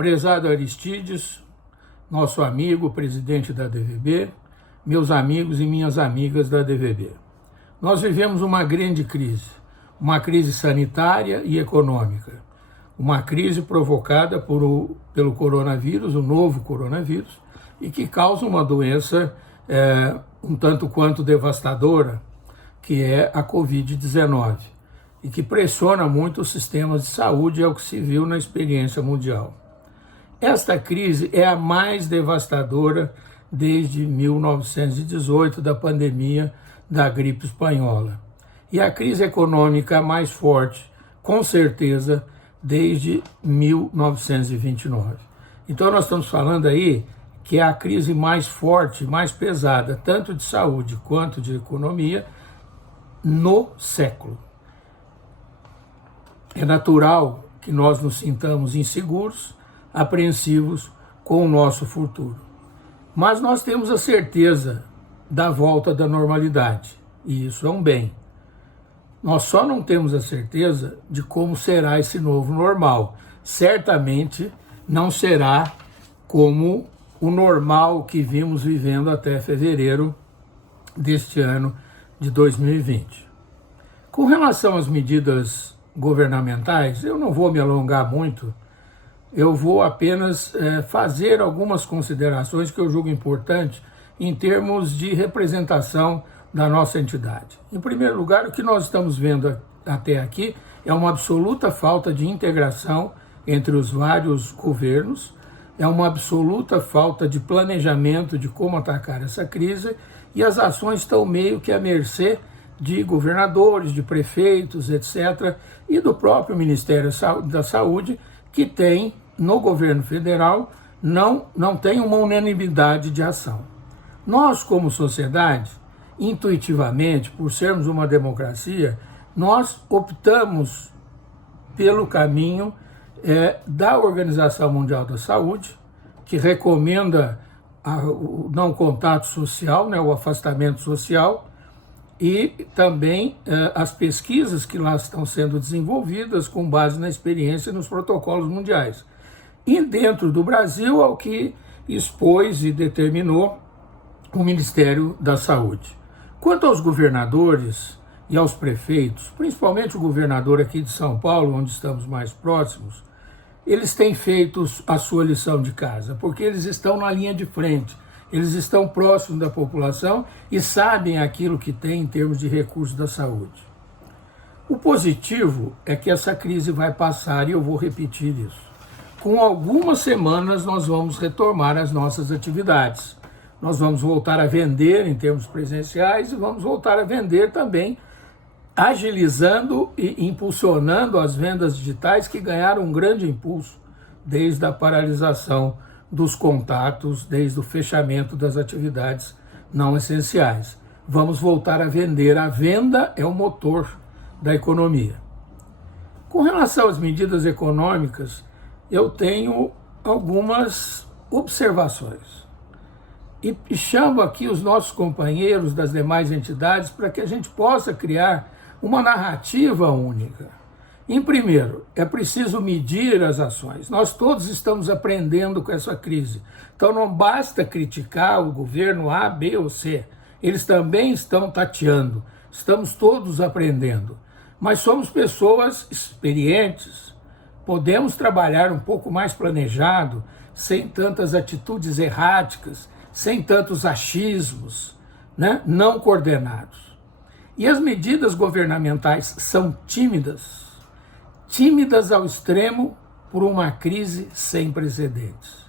Prezado Aristides, nosso amigo, presidente da DVB, meus amigos e minhas amigas da DVB. Nós vivemos uma grande uma crise sanitária e econômica, uma crise provocada pelo coronavírus, o novo coronavírus, e que causa uma doença um tanto quanto devastadora, que é a Covid-19, e que pressiona muito os sistemas de saúde, é o que se viu na experiência mundial. Esta crise é a mais devastadora desde 1918, da pandemia da gripe espanhola. E a crise econômica mais forte, com certeza, desde 1929. Então nós estamos falando aí que é a crise mais forte, mais pesada, tanto de saúde quanto de economia, no século. É natural que nós nos sintamos inseguros, apreensivos com o nosso futuro. Mas nós temos a certeza da volta da normalidade, e isso é um bem. Nós só não temos a certeza de como será esse novo normal. Certamente não será como o normal que vimos vivendo até fevereiro deste ano de 2020. Com relação às medidas governamentais, eu não vou me alongar muito, eu vou apenas fazer algumas considerações que eu julgo importantes em termos de representação da nossa entidade. Em primeiro lugar, o que nós estamos vendo até aqui é uma absoluta falta de integração entre os vários governos, é uma absoluta falta de planejamento de como atacar essa crise, e as ações estão meio que à mercê de governadores, de prefeitos, etc., e do próprio Ministério da Saúde, que tem, no governo federal, não tem uma unanimidade de ação. Nós, como sociedade, intuitivamente, por sermos uma democracia, nós optamos pelo caminho da Organização Mundial da Saúde, que recomenda o não contato social, o afastamento social, e também as pesquisas que lá estão sendo desenvolvidas com base na experiência e nos protocolos mundiais. E dentro do Brasil, ao que expôs e determinou o Ministério da Saúde. Quanto aos governadores e aos prefeitos, principalmente o governador aqui de São Paulo, onde estamos mais próximos, eles têm feito a sua lição de casa, porque eles estão na linha de frente, eles estão próximos da população e sabem aquilo que tem em termos de recursos da saúde. O positivo é que essa crise vai passar, e eu vou repetir isso. Com algumas semanas nós vamos retomar as nossas atividades. Nós vamos voltar a vender em termos presenciais e vamos voltar a vender também, agilizando e impulsionando as vendas digitais, que ganharam um grande impulso desde a paralisação dos contatos, desde o fechamento das atividades não essenciais. Vamos voltar a vender. A venda é o motor da economia. Com relação às medidas econômicas, eu tenho algumas observações. E chamo aqui os nossos companheiros das demais entidades para que a gente possa criar uma narrativa única. Em primeiro, é preciso medir as ações. Nós todos estamos aprendendo com essa crise. Então não basta criticar o governo A, B ou C. Eles também estão tateando. Estamos todos aprendendo. Mas somos pessoas experientes. Podemos trabalhar um pouco mais planejado, sem tantas atitudes erráticas, sem tantos achismos, não coordenados. E as medidas governamentais são tímidas ao extremo por uma crise sem precedentes.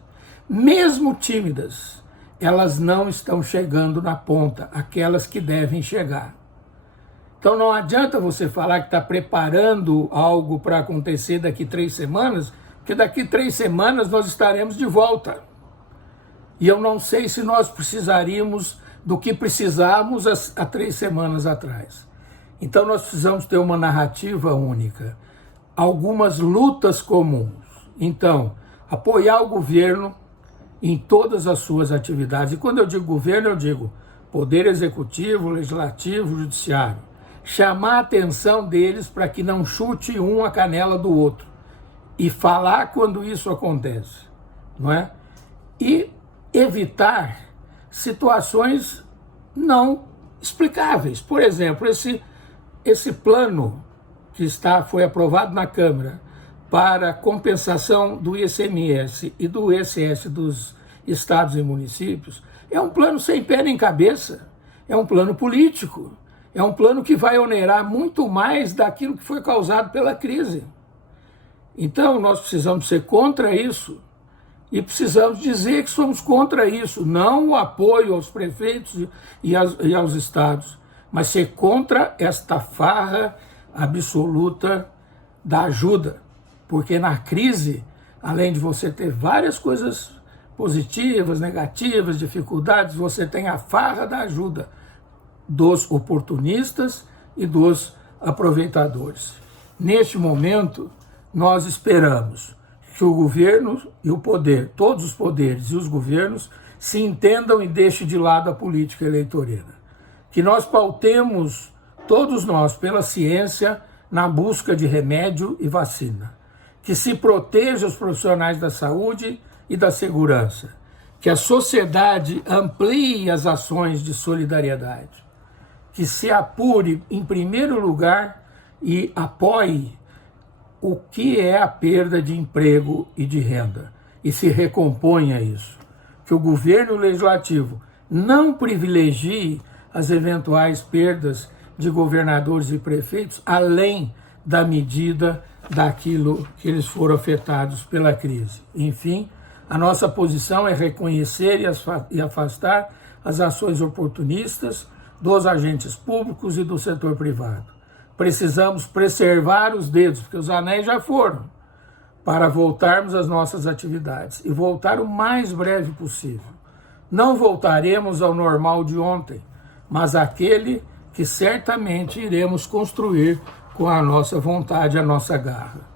Mesmo tímidas, elas não estão chegando na ponta, aquelas que devem chegar. Então não adianta você falar que está preparando algo para acontecer daqui 3 semanas, porque daqui 3 semanas nós estaremos de volta. E eu não sei se nós precisaríamos do que precisávamos há 3 semanas atrás. Então nós precisamos ter uma narrativa única, algumas lutas comuns. Então, apoiar o governo em todas as suas atividades. E quando eu digo governo, eu digo poder executivo, legislativo, judiciário. Chamar a atenção deles para que não chute um a canela do outro. e falar quando isso acontece, não é? E evitar situações não explicáveis. Por exemplo, esse plano que foi aprovado na Câmara para compensação do ICMS e do ISS dos estados e municípios é um plano sem pé nem cabeça, é um plano político, é um plano que vai onerar muito mais daquilo que foi causado pela crise. Então, nós precisamos ser contra isso e precisamos dizer que somos contra isso, não o apoio aos prefeitos e aos estados, mas ser contra esta farra absoluta da ajuda. Porque na crise, além de você ter várias coisas positivas, negativas, dificuldades, você tem a farra da ajuda dos oportunistas e dos aproveitadores. Neste momento, nós esperamos que o governo e o poder, todos os poderes e os governos, se entendam e deixem de lado a política eleitoreira. Que nós pautemos, todos nós, pela ciência, na busca de remédio e vacina. Que se proteja os profissionais da saúde e da segurança. Que a sociedade amplie as ações de solidariedade. Que se apure, em primeiro lugar, e apoie o que é a perda de emprego e de renda, e se recomponha isso. Que o governo legislativo não privilegie as eventuais perdas de governadores e prefeitos, além da medida daquilo que eles foram afetados pela crise. Enfim, a nossa posição é reconhecer e afastar as ações oportunistas dos agentes públicos e do setor privado. Precisamos preservar os dedos, porque os anéis já foram, para voltarmos às nossas atividades e voltar o mais breve possível. Não voltaremos ao normal de ontem, mas àquele que certamente iremos construir com a nossa vontade, a nossa garra.